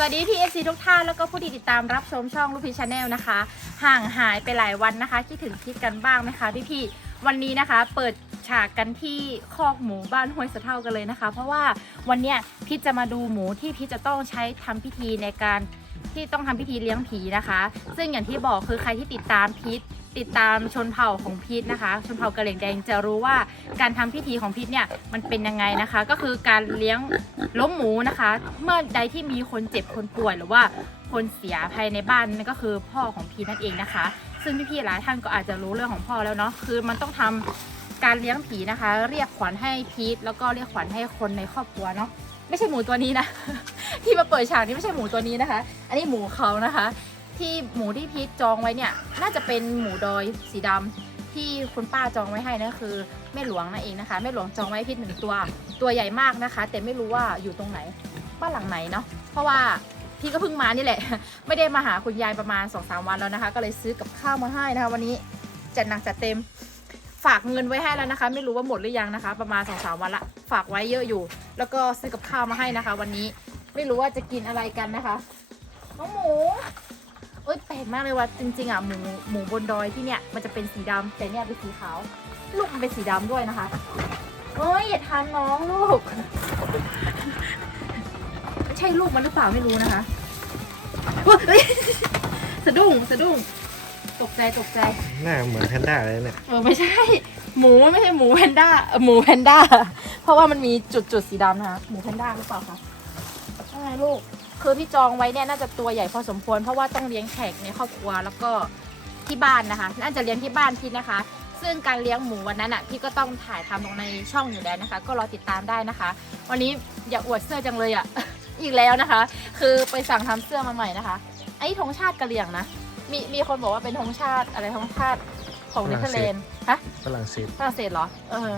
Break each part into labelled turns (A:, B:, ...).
A: สวัสดีพี่เอซีทุกท่านแล้วก็ผู้ที่ติดตามรับชมช่องลูกพีชาแนลนะคะ ห่างหายไปหลายวันนะคะคิดถึงพิษกันบ้างไหมคะพี่พี่วันนี้นะคะเปิดฉากกันที่คอกหมูบ้านห้วยสะเท่ากันเลยนะคะ เพราะว่าวันเนี้ยพิษจะมาดูหมูที่พิษจะต้องใช้ทำพิธีในการที่ต้องทำพิธีเลี้ยงผีนะคะ ซึ่งอย่างที่บอกคือใครที่ติดตามพิษ ติดตามชนเผ่าของพิษนะคะ ชนเผ่ากะเหรี่ยงแดงจะรู้ว่าการทำพิธีของพิษเนี่ยมันเป็นยังไงนะคะ ก็คือการเลี้ยงล้มหมูนะคะ เมื่อใดที่มีคนเจ็บคนป่วยหรือว่าคนเสียภายในบ้านนั่นก็คือพ่อของพีทนั่นเองนะคะ ซึ่งพี่ๆหลายท่านก็อาจจะรู้เรื่องของพ่อแล้วเนาะคือมันต้องทำการเลี้ยงผีนะคะ เรียกขวัญให้พีทแล้วก็เรียกขวัญให้คนในครอบครัวเนาะไม่ใช่หมูตัวนี้นะ ที่มาเปิดฉากนี้ไม่ใช่หมูตัวนี้นะคะ อันนี้หมูเขานะคะ ที่หมูที่พีทจองไว้เนี่ยน่าจะเป็นหมูดอยสีดำที่คุณป้าจองไว้ให้นะคือแม่หลวงนั่นเองนะคะแม่หลวงจองไว้พีทหนึ่งตัว ตัวใหญ่มากนะคะ แต่ไม่รู้ว่าอยู่ตรงไหนบ้านหลังไหนเนาะเพราะว่าพี่ก็เพิ่งมานี่แหละ ไม่ได้มาหาคุณยายประมาณ2อสวันแล้วนะคะ ก็เลยซื้อกับข้าวมาให้นะคะ วันนี้จัดหนักจัดเต็ม ฝากเงินไว้ให้แล้วนะคะ ไม่รู้ว่าหมดหรือยังนะคะ ประมาณ2อสวันละ ฝากไว้เยอะอยู่ แล้วก็ซื้อกับข้าวมาให้นะคะ วันนี้ไม่รู้ว่าจะกินอะไรกันนะคะน้องหมู อ้ยแปลกมากเลยว่าจริงๆอะหมูหมูบนดอยที่เนี่ยมันจะเป็นสีดำแต่เนี่ยเป็นสีขาวลูกมันเป็นสีดำด้วยนะคะเอ้ยอย่าทานน้องลูก ใช่ลูกมันหรือเปล่าไม่รู้นะคะเฮ้ยสะดุ้งสะดุ้งตกใจตกใจ
B: หน้าเหมือนแพนด้าเลยเนี่ย
A: เออไม่ใช่ หมูไม่ใช่หมูแพนด้าเออหมูแพนด้า เพราะว่ามันมีจุดจุดๆสีดำนะคะหมูแพนด้าหรือเปล่าคะใช่ลูก คือพี่จองไว้เนี่ยน่าจะตัวใหญ่พอสมควรเพราะว่าต้องเลี้ยงแขกในครอบครัวแล้วก็ที่บ้านนะคะ น่าจะเลี้ยงที่บ้านพี่นะคะ ซึ่งการเลี้ยงหมูวันนั้นอะพี่ก็ต้องถ่ายทำลงในช่องอยู่แล้วนะคะ ก็รอติดตามได้นะคะ วันนี้อย่าอวดเสื้อจังเลยอะ อีกแล้วนะคะ คือไปสั่งทำเสื้อมาใหม่นะคะไอ้ธงชาติกะเหรี่ยงนะมีมีคนบอกว่าเป็นธงชาติอะไรธงชาติของเนเธอร์แลนด์ฮะ
B: ฝรั่งเศส
A: ฝรั่งเศสเหรอเออ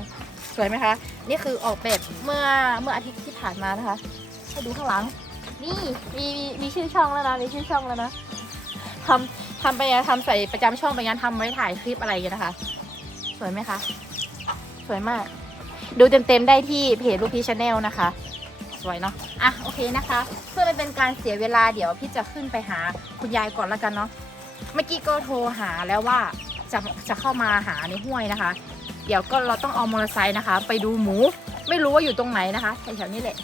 A: สวยไหมคะ นี่คือออกแบบเมื่อเมื่ออาทิตย์ที่ผ่านมานะคะให้ดูข้างหลัง นี่มีมีมีชื่อช่องแล้วนะมีชื่อช่องแล้วนะทำทำไปอะทำใส่ประจำช่องไปงั้นทำไว้ถ่ายคลิปอะไรอย่างเงี้ยนะคะ สวยไหมคะ สวยมาก ดูเต็มๆได้ที่เพจลูกพีชาแนลนะคะ สวยเนาะอะโอเคนะคะ เพื่อไม่เป็นการเสียเวลาเดี๋ยวพี่จะขึ้นไปหาคุณยายก่อนแล้วกันเนาะเมื่อกี้ก็โทรหาแล้วว่าจะจะเข้ามาหาในห้วยนะคะ เดี๋ยวก็เราต้องเอามอเตอร์ไซค์นะคะ ไปดูหมู ไม่รู้ว่าอยู่ตรงไหนนะคะแถวๆนี้แหละ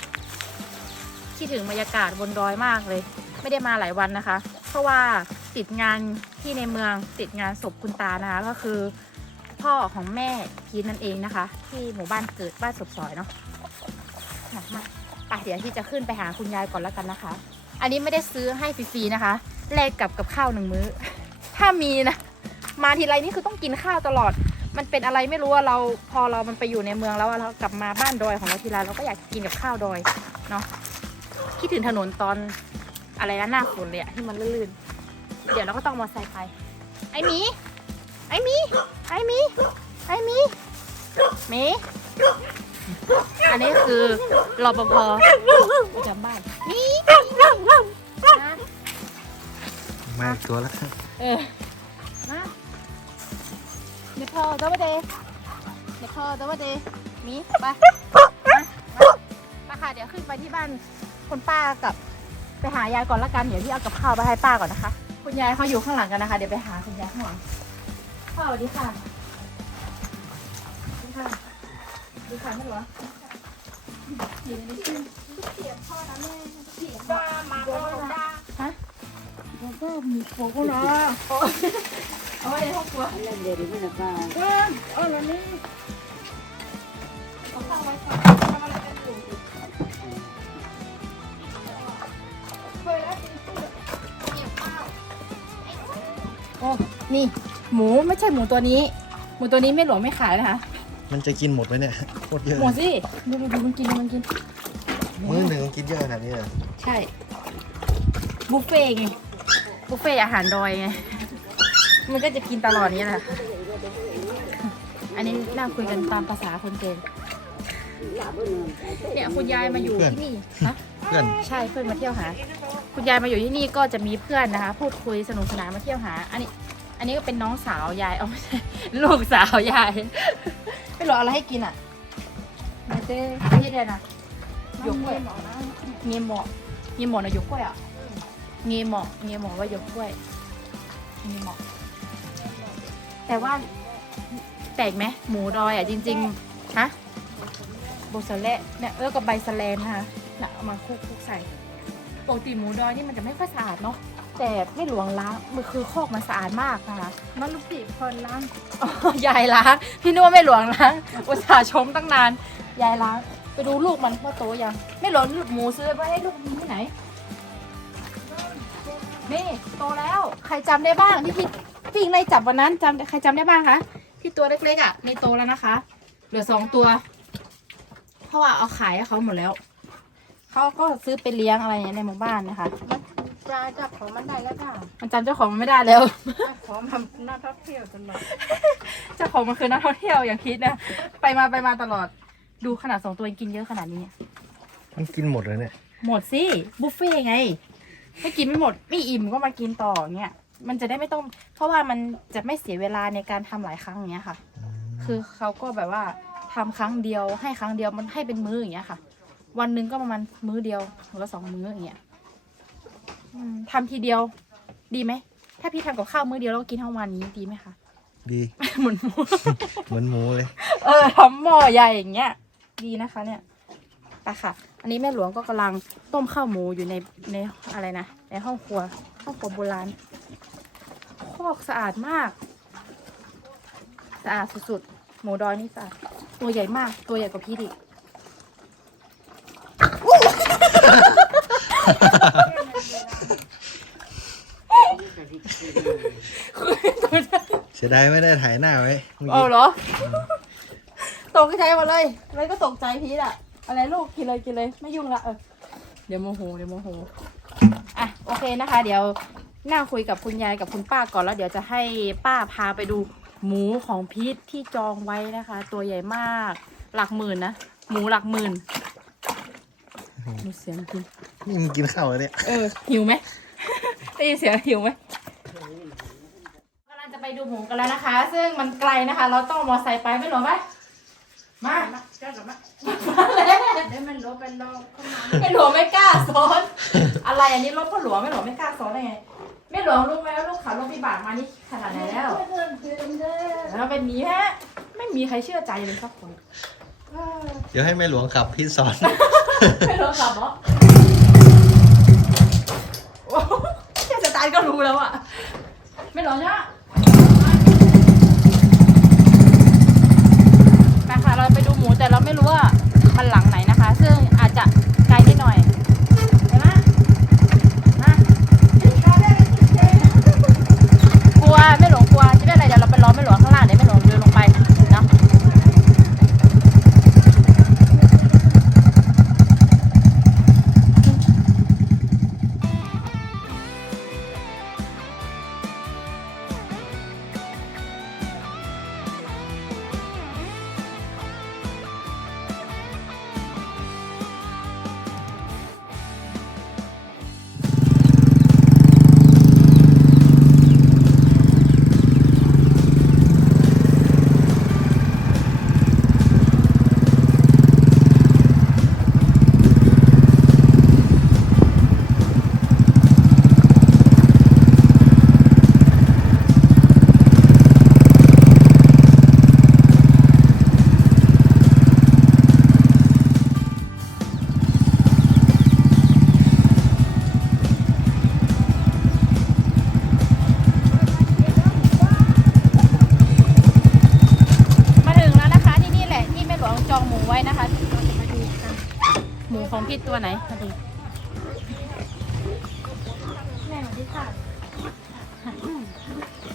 A: คิดถึงบรรยากาศบนดอยมากเลย ไม่ได้มาหลายวันนะคะ เพราะว่าติดงานที่ในเมืองติดงานศพคุณตานะคะ ก็คือ พ่อของแม่พีนั่นเองนะคะ ที่หมู่บ้านเกิดบ้านศพซอยเนาะหนักมากไปเดี๋ยวที่จะขึ้นไปหาคุณยายก่อนแล้วกันนะคะ อันนี้ไม่ได้ซื้อให้ฟรีๆนะคะแลกกับกับข้าวหนึ่งมื้อ ถ้ามีนะ มาทีไรนี่คือต้องกินข้าวตลอด มันเป็นอะไรไม่รู้ว่าเราพอเรามันไปอยู่ในเมืองแล้วเรากลับมาบ้านดอยของเราทีไรเราก็อยากกินกับข้าวดอยเนาะ คิดถึงถนนตอนอะไรนะหน้าฝนเลยอะที่มันลื่นๆ เดี๋ยวเราก็ต้องมอเตอร์ไซค์ไปไอ้หมีไอ้หมีไอ้หมีไอ้หมีหมีอันนี้คือรปภประจำบ้านหมีนะ
B: มาอีกตัวแล้วครับ
A: เออมาเดี๋ยวพอตัวเดย์เดี๋ยวพอตัวเดย์มีไปมามามาค่ะเดี๋ยวขึ้นไปที่บ้าน คุณป้ากับไปหายายก่อนละกันเดี๋ยวที่เอากับข้าวไปให้ป้าก่อนนะคะ คุณยายเขาอยู่ข้างหลังกันนะคะเดี๋ยวไปหาคุณยายข้างหลังพ่อสวัสดีค่ะสวัสดีค่ะสวัสดีค่ะไม่หรอเสียงเสียงพ่อนะแม่เสียงบ้ามาบ้าฮะ
C: ก็มีโฟก็นะ
A: เอาไว้ในห้องครัว
C: เล่นเดี๋ยวนี้นะป้า
A: เพื่อเออแล้วนี่ นี่ หมูไม่ใช่หมูตัวนี้ หมูตัวนี้ไม่หลวงไม่ขายนะคะ
B: มันจะกินหมดไหมเนี่ยโคตรเยอะ
A: หมดสิดูดูดูมันกินมันกิน
B: มื้อหนึ่งกินเยอะขนาดนี้เลย
A: ใช่ บุฟเฟ่ต์ไง บุฟเฟ่ต์อาหารดอยไง มันก็จะกินตลอดนี้แหละ อันนี้น่าคุยกันตามภาษาคนเก่งเนี่ยคุณยายมาอยู่ที่นี่ฮะ
B: เพื่อน
A: ใช่เพื่อนมาเที่ยวหา คุณยายมาอยู่ที่นี่ก็จะมีเพื่อนนะคะ พูดคุยสนุกสนานมาเที่ยวหา อันนี้ อันนี้ก็เป็นน้องสาวยายเอาไม่ใช่ลูกสาวยาย ไม่รู้เอาอะไรให้กินอะเนเต้ที่เดนอะยกเว้ยเมียหมอเงี้ยหมอนายกกล้วยอะเงี้ยหมอเงี้ยหมอว่ายกกล้วยเงี้ยหมอแต่ว่าแปลกไหมหมูดอยอะจริงๆฮะโบสะเละเนี่ยเออกับใบสะแลนนะคะน่ะเอามาคลุกคลุกใส่ปกติหมูดอยนี่มันจะไม่ค่อยสะอาดเนาะ แต่ไม่หลวงล้างมันคือคอกมันสะอาดมากนะคะ
C: มันลูกศิษย์คนล้าง
A: อ๋อยายล้างพี่นึกว่าไม่หลวงล้างอุตส่าห์ชมตั้งนานยายล้างไปดูลูกมันว่าโตยังไม่หลวงลูกหมูซื้อไว้ให้ลูกมันที่ไหนนี่โตแล้วใครจำได้บ้างที่พี่พี่อิงไล่จับวันนั้นจำใครจำได้บ้างคะที่ตัวเล็กๆอะในโตแล้วนะคะ เหลือสองตัว เพราะว่าเอาขายให้เขาหมดแล้วเขาก็ซื้อไปเลี้ยงอะไรอย่างเงี้ยในหมู่บ้านนะคะ
C: มันจะจับของมันได้แล้วจ้ะ
A: มันจำเจ้าของมันไม่ได้แล้ว
C: ของมันน่าท่องเที่ยวจังเลย
A: เจ้าของมันคือนักท่องเที่ยวอย่างคิดนะ ไปมาไปมาตลอด ดูขนาดสองตัวยังกินเยอะขนาดนี้
B: มันกินหมดเลยเนี่ย
A: หมดสิบุฟเฟ่ต์ไงไม่กินไม่หมดไม่อิ่มก็มากินต่อเงี้ย มันจะได้ไม่ต้อง เพราะว่ามันจะไม่เสียเวลาในการทำหลายครั้งอย่างเงี้ยค่ะ คือเขาก็แบบว่าทำครั้งเดียวให้ครั้งเดียวมันให้เป็นมื้ออย่างเงี้ยค่ะ วันหนึ่งก็ประมาณมื้อเดียวหรือว่าสองมื้ออย่างเงี้ย อืมทำทีเดียว ดีไหม ถ้าพี่ทำกับข้าวมื้อเดียวแล้วก็กินทั้งวันนี้ดีไหมคะ
B: ดี
A: เหมือนหมู
B: เหมือนหมูเลย
A: เออทำหม้อใหญ่อย่างเงี้ย ดีนะคะเนี่ยไปค่ะ อันนี้แม่หลวงก็กำลังต้มข้าวหมูอยู่ในในอะไรนะ ในห้องครัว ห้องครัวโบราณคอกสะอาดมาก สะอาดสุดๆ หมูดอยนี่สะอาด ตัวใหญ่มาก ตัวใหญ่กว่าพี่ดิ
B: เสียดายไม่ได้ถ่ายหน้าไว้เมื่อ
A: เอา
B: กี้
A: เหรอ ตกใจหมดเลยเลยก็ตกใจพีทอะอะไรลูกกินเลยกินเลยไม่ยุ่งละเออเดี๋ยวโมโหเดี๋ยวโมโหอะโอเคนะคะ เดี๋ยวนั่งคุยกับคุณยายกับคุณป้าก่อนแล้ว เดี๋ยวจะให้ป้าพาไปดูหมูของพีทที่จองไว้นะคะ ตัวใหญ่มาก หลักหมื่นนะหมูหลักหมื่นมีเสียงกิน
B: นี่มึงกินข้าวแล้วเนี่ย
A: เออหิวไหม ได้ยินเสียงหิวไหมกำลังจะไปดู หมูกันแล้วนะคะ ซึ่งมันไกลนะคะ เราต้องมอไซค์ไปไม่หรอไหมมา
C: เจ้าหรอมะ
A: มาเลย
C: เดี๋ยวมันลบเป็นลงเข้ามา
A: ไม่หลวงไม่กล้าซ้อน อะไรอันนี้รถพ่อหลวงไม่หลวงไม่กล้าซ้อนได้ไงไม่หลวงรู้ไหมว่าลูกขับรถพิบากมานี่ขนาดไหนแล้ว
C: เพื่อนเพื่อนเด้อ
A: แล้วเป็นนี้ฮะ ไม่มีใครเชื่อใจเลยสักคน
B: เดี๋ยวให้แม่หลวงขับพี่สอน
A: ไม่หลวงขับเหรอโอ้โหแค่สตาร์ทก็รู้แล้วอะไม่หลวงใช่ไหมไปค่ะเราไปดู ห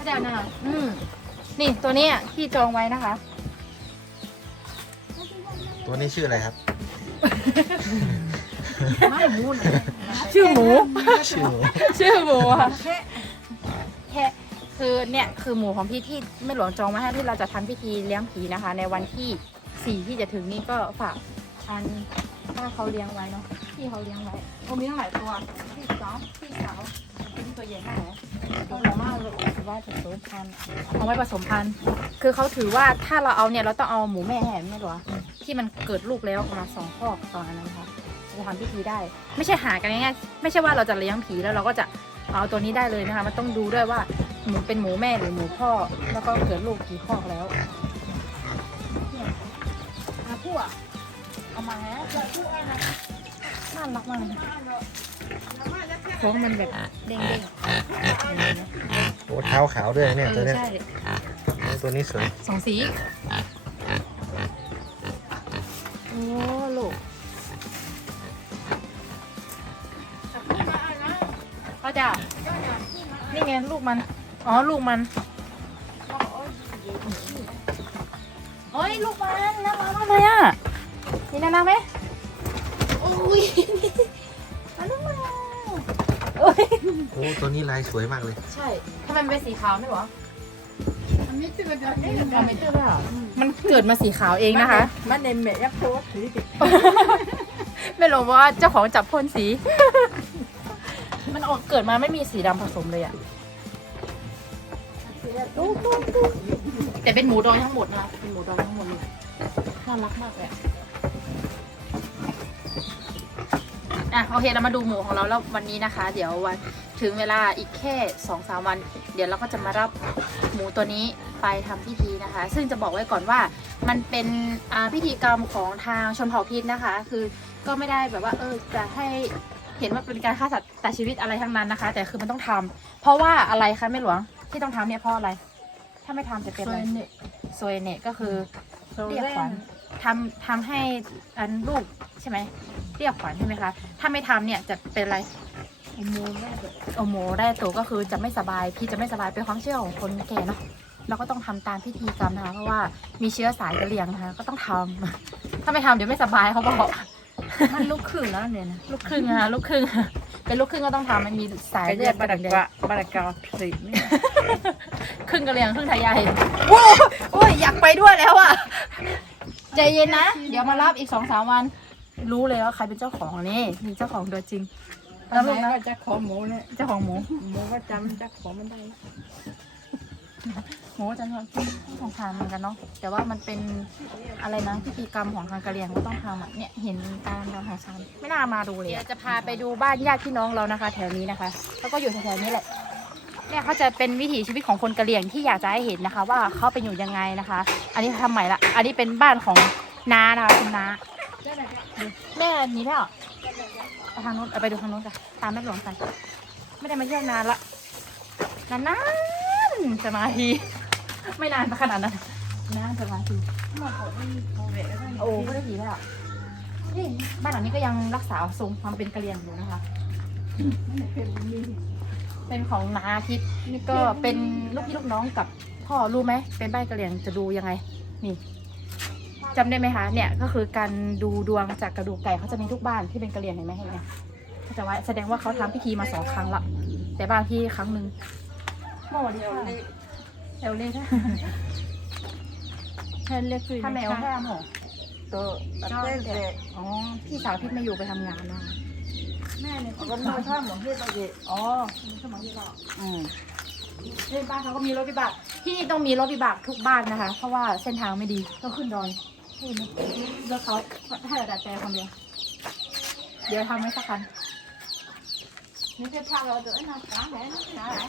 A: พระเจ้าหน่อยอืมนี่ตัวเนี้ยที่จองไว้นะคะ
B: ตัวนี้ชื่ออะไรครับ
C: ไม่หมูเลย
A: ชื่อหมู
B: ชื่อหมู
A: ชื่อหมูค่ะแค่คือเนี่ยคือหมูของพี่ที่แม่หลวงจองมาให้ที่เราจะทำพิธีเลี้ยงผีนะคะ ในวันที่สี่ที่จะถึงนี้ก็ฝากอันป้าเขาเลี้ยงไว้เนาะพี่เขาเลี้ยงไว้เขามีตั้งหลายตัวพี่สาวพี่สาวเป็นตัวใหญ่มากเลยตัวใหญ่มากเลย ถือว่าผสมพันธุ์เอาไว้ผสมพันธุ์ คือเขาถือว่าถ้าเราเอาเนี่ยเราต้องเอาหมูแม่แห่แม่หลวงที่มันเกิดลูกแล้วประมาณสองคอกตอนนั้นนะคะจะทำพิธีได้ ไม่ใช่หากันง่ายๆไม่ใช่ว่าเราจะเลี้ยงผีแล้วเราก็จะเอาตัวนี้ได้เลยนะคะ มันต้องดูด้วยว่าหมูเป็นหมูแม่หรือหมูพ่อ แล้วก็เกิดลูกกี่คอกแล้วเนี่ยอาผู้อะเอามาแล้วน่ารักมากเลยท้องมันแบบเด้งๆ
B: โอ้เท้าขาวด้วยเนี่ย
A: เอ
B: ตัว
A: อ
B: เนี้ย
A: ใช่
B: โอ้ตัวนี้สวย
A: สองสีโอ้ลูกพ่อจ๋านี่ไงลูกมัน อ๋อลูกมัน โอ้ยลูกมันน่ารักมากเลยอะนี่น่ารักไหมโอ้ยน่ารักมากโอ้ย
B: โอ้ตัวนี้ลายสวยมากเลย
A: ใช่ทำ ไมมันเป็นสีขาวไม่หรอ
C: อันนี้จะเป็นแบบนี้
A: มันไม่ตื้อหรอมันเกิดมาสีขาวเองนะคะ
C: มันในเมยักษ์โพสถือติด
A: ไม่รู้ว่าเจ้าของจับพ่นสี มันออกเกิดมาไม่มีสีดำผสมเลยอะแต่เป็นหมูดองทั้งหมดนะเป็นหมูดองทั้งหมดเลยน่ารักมากเลยอะอะโอเคเรามาดูหมูของเราแล้ววันนี้นะคะ เดี๋ยววัน ถึงเวลาอีกแค่สองสามวัน เดี๋ยวเราก็จะมารับหมูตัวนี้ไปทำพิธีนะคะ ซึ่งจะบอกไว้ก่อนว่ามันเป็นอ่าพิธีกรรมของทางชนเผ่าพิษนะคะ คือก็ไม่ได้แบบว่าเออจะให้เห็นว่าเป็นการฆ่าสัตว์แต่ชีวิตอะไรทั้งนั้นนะคะ แต่คือมันต้องทำเพราะว่าอะไรคะแม่หลวงที่ต้องทำเนี่ยเพราะอะไร ถ้าไม่ทำจะเป็นอะไรซวยเนะก็คือเรียกขวัญทำทำให้อันลูกใช่ไหมเรียกขวัญใช่ไหมคะ ถ้าไม่ทำเนี่ยจะเป็นอะไร
C: โมแม่
A: โอโมได้ตัวก็คือจะไม่สบายพี่จะไม่สบายเป็นความเชื่อของคนแก่เนาะเราก็ต้องทำตามพิธีกรรมนะคะเพราะว่ามีเชื้อสายกระเหลี่ยงนะคะก็ต้องทำถ้าไม่ทำเดี๋ยวไม่สบายเขาบอก
C: มันลูกครึ่งแล้วเนี่ยนะ
A: ลูกครึ่งอะลูกครึ่งอะเป็นลูกครึ่งก็ต้องทำมันมีสาย
C: ไก่
A: เลื
C: เลื
A: อ
C: อ
A: ด
C: ด
A: ก
C: บา
A: ระ
C: ด
A: ดัง
C: กะบาดกะสินี่
A: ครึ่งกระเหลียงครึ่งไทยใหญ่โอ้ยโอ้ยอยากไปด้วยแล้วอะใจเย็นนะ เดี๋ยวมารับอีกสองสามวัน รู้เลยว่าใครเป็นเจ้าของนี่มีเจ้าของตัวจริง
C: แล้
A: แล้วว
C: ลู
A: ลู
C: ก
A: ก
C: นะ
A: นะ
C: จะขอหมูเนี่ย
A: เจ้าของหมู
C: หมูก็จำจะขอมันได้
A: หมูจะของทานเหมือนกันเนาะแต่ว่ามันเป็นอะไรนะพิธีกรรมของทางกะเหรี่ยงก็ต้องทำอะเนี่ยเห็นตามดาวหางชันไม่น่ามาดูเลยเดี๋ยวจะพาไปดูบ้านญาติพี่น้องเรานะคะ แถวนี้นะคะแล้วก็อยู่แถวๆนี้แหละเนี่ยเขาจะเป็นวิถีชีวิตของคนกะเหรี่ยงที่อยากจะให้เห็นนะคะ ว่าเขาเป็นอยู่ยังไงนะคะ อันนี้ทำใหม่ละ อันนี้เป็นบ้านของน้านะคะคุณน้าแม่หนีแล้วไป ทางนู้นเอาไปดูทางนู้นกันตามแม่หลวงไปไม่ได้มาเที่ยวนานละนานนานๆสมาธิไม่นานขนาดนั้นนานสมาธิโอ้ไม่ได้ผีแล้วนี่บ้านหลังนี้ก็ยังรักษาทรงความเป็นกะเหรี่ยงอยู่นะคะเป็นของนาทิตย์ก็เป็นลูกพี่ลูกน้องกับพ่อรู้ไหมเป็นบ้านกะเหรี่ยงจะดูยังไง นี่ จำได้ไหมคะเนี่ยก็คือการดูดวงจากกระดูกไก่เขาจะมีทุกบ้านที่เป็นกระเหรี่ยงเห็นไหมเห็นไหมเขาจะไว้แสดงว่าเขาทำพิธีมาสองครั้งละแต่บางที่ครั้งหนึ่งโมดีค่ะเอลเล่ค่ะ
C: แค่เล็กคือ
A: ถ้าแมวแค่หมอ
C: ตัวเต้นเด็ก
A: อ๋อพี่สาวพย์ไม่อยู่ไปทำงานนะคะแม่เนี่ย
C: ก็นอนข้าหมองที่ตัวเด็ก
A: อ๋อมีสมองที่บอ
C: อืม
A: เล่นบ้านเขาก็มีรถวิบากที่นี่ต้องมีรถวิบากทุกบ้านนะคะ เพราะว่าเส้นทางไม่ดีต้องขึ้นดอย ให้ไหมรถเขาให้เราดัดแปลงคนเดียว เดี๋ยวทำให้สักคันนี่คือพาเราเดินนะร้านไหนร้านไหน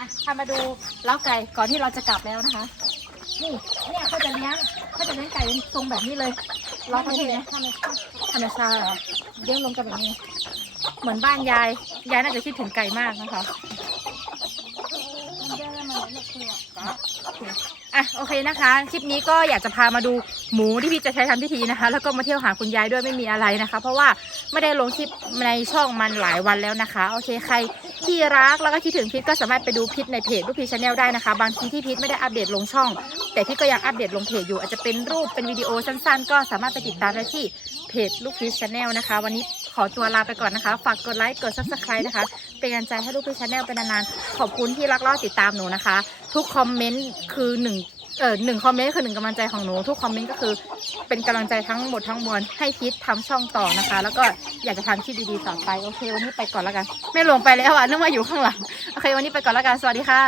A: อะพามาดูเล้าไก่ก่อนที่เราจะกลับแล้วนะคะ นี่เนี่ยเขาจะเลี้ยงเขาจะเลี้ยงไก่เป็นทรงแบบนี้เลยล้อประเทศเนี่ยธรรมชาติธรรมชาติเหรอเลี้ยงลงกันแบบนี้ เหมือนบ้านยาย ยายน่าจะคิดถึงไก่มากนะคะอะ โอเคนะคะคลิปนี้ก็อยากจะพามาดูหมูที่พี่จะใช้ทำพิธีนะคะ แล้วก็มาเที่ยวหาคุณยายด้วยไม่มีอะไรนะคะ เพราะว่าไม่ได้ลงคลิปในช่องมันหลายวันแล้วนะคะ โอเคใครที่รักแล้วก็คิดถึงพิษก็สามารถไปดูพิษในเพจลูกพีชาแนลได้นะคะ บางทีที่พิษไม่ได้อัปเดตลงช่อง แต่พี่ก็ยังอัปเดตลงเพจอยู่อาจจะเป็นรูปเป็นวิดีโอสั้นๆ ก็สามารถไปติดตามได้ที่ เพจลูกพีชชาแนลนะคะ วันนี้ขอตัวลาไปก่อนนะคะ ฝากกดไลค์กดซับสไครต์นะคะ เป็นกำลังใจให้ลูกพีชชาแนลเป็นนานๆขอบคุณที่รักรอติดตามหนูนะคะ ทุกคอมเมนต์คือหนึ่งเออหนึ่งคอมเมนต์คือหนึ่งกำลังใจของหนู ทุกคอมเมนต์ก็คือเป็นกำลังใจทั้งหมดทั้งมวลให้พีชทำช่องต่อนะคะ แล้วก็อยากจะทำคลิปดีๆต่อไปโอเค วันนี้ไปก่อนแล้วกัน ไม่ลงไปแล้วอะนึกว่าอยู่ข้างหลังโอเค วันนี้ไปก่อนแล้วกันสวัสดีค่ะ